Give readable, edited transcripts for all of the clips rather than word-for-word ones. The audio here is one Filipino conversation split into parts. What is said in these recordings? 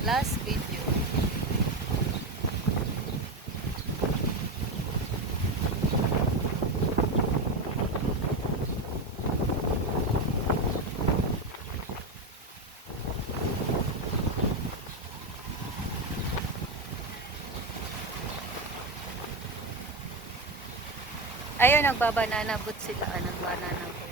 Last video. Ayun, nagbabanana boat sila. Nagbanana boat.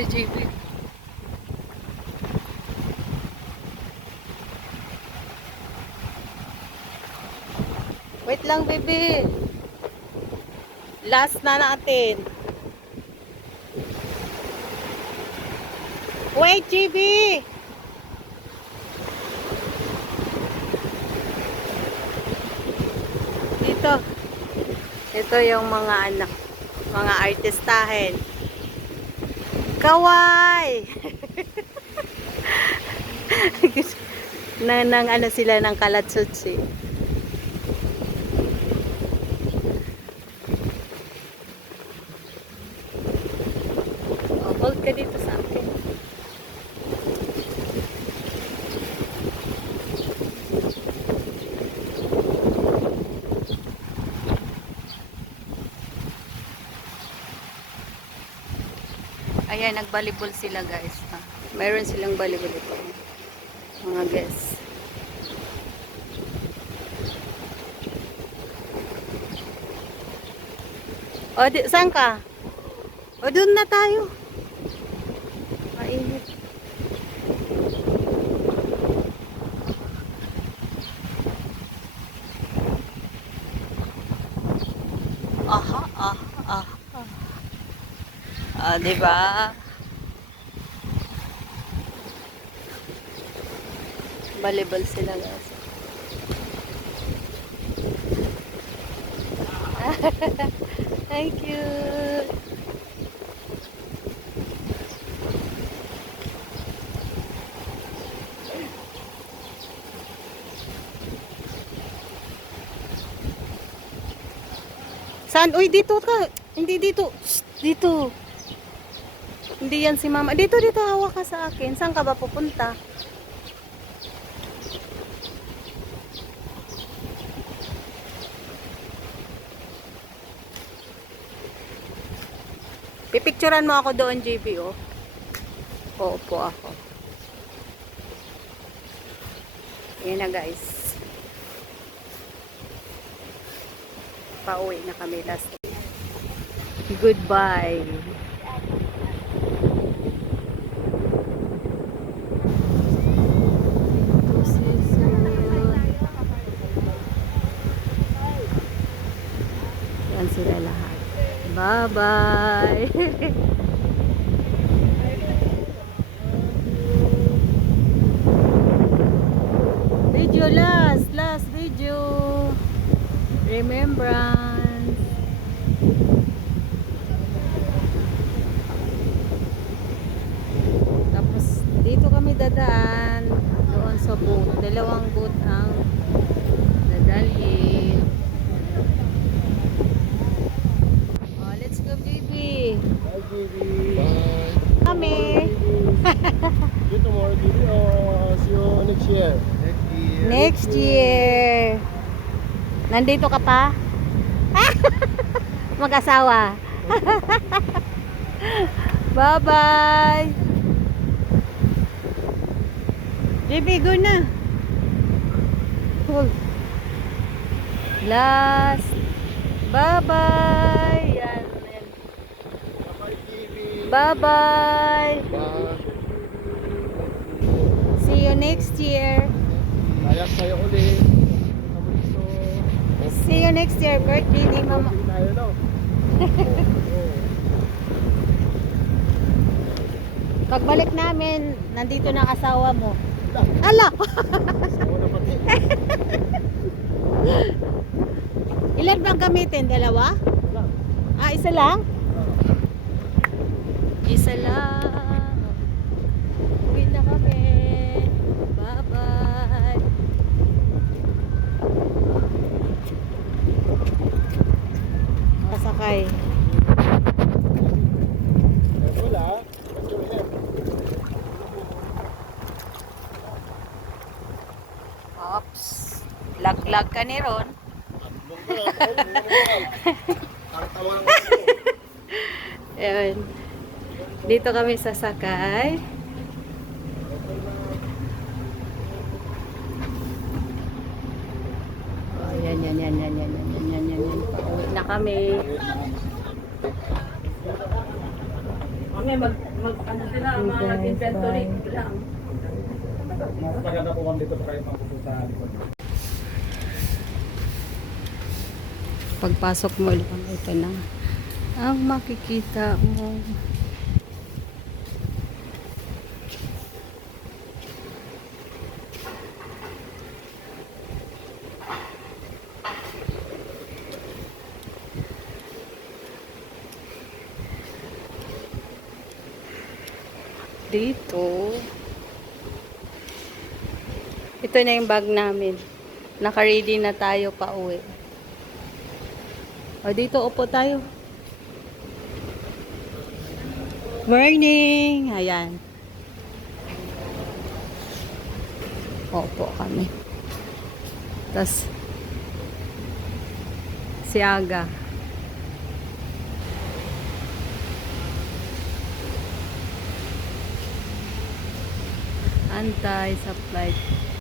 Si JB. Wait lang, baby. Last na natin. Wait, JB. Dito. Ito yung mga anak. Mga artistahin. Kaway! nang ano sila ng kalatsutsi. Oh, hold ka dito sa akin. Ayan, nagbalibol sila guys. Mayroon silang balibol ito. Mga guys. O, saan ka? O, doon na tayo. Mainit. Aha, ah, ah, ah. Ah, diba? Balibol sila guys. Thank you. Saan? Uy, dito ka. Hindi dito. Shh, dito. Hindi yan si mama. Dito, hawak ka sa akin. Saan ka ba pupunta? Pipicturan mo ako doon, JB, oh. Uupo ako. Yan na, guys. Pauwi na kami last. Goodbye. Yan sila lahat. Bye-bye. Video last video. Remembrance. Tapos dito kami dadaan doon sa boat. Dalawang boat ang dadalhin. Oh, let's go, baby. Bye, baby. Bye. Kami. See you tomorrow, baby. See you next year. Next year. Nandito ka pa? Mag-asawa. Bye-bye. JB, go na. Hold. Last. Bye-bye. Yan, yan. Bye, baby. Bye-bye. Bye. See you next year. Kaya sa'yo ulit. See you next year. Birthday ni Mama. Hindi tayo, no? Pagbalik namin, nandito na ang asawa mo. Ala! Sawa na pati. Ilan bang gamitin? Dalawa? Wala. Ah, isa lang? Isa lang. Uwi na kami. Bye-bye. Lag-lag ka ni Ron. Ayun. Dito kami sasakay. Oh, yan. Pauwi na kami. Kami ano sila, mag-inventory lang. Mas maganda po kami dito pa kayo mapupunta sa likod. Pagpasok mo lang, ito na ang makikita mo. Dito. Ito na yung bag namin. Naka-ready na tayo pa uwi. O, dito upo tayo. Morning! Ayan. Opo kami. Tapos, si Aga. Antay sa flight.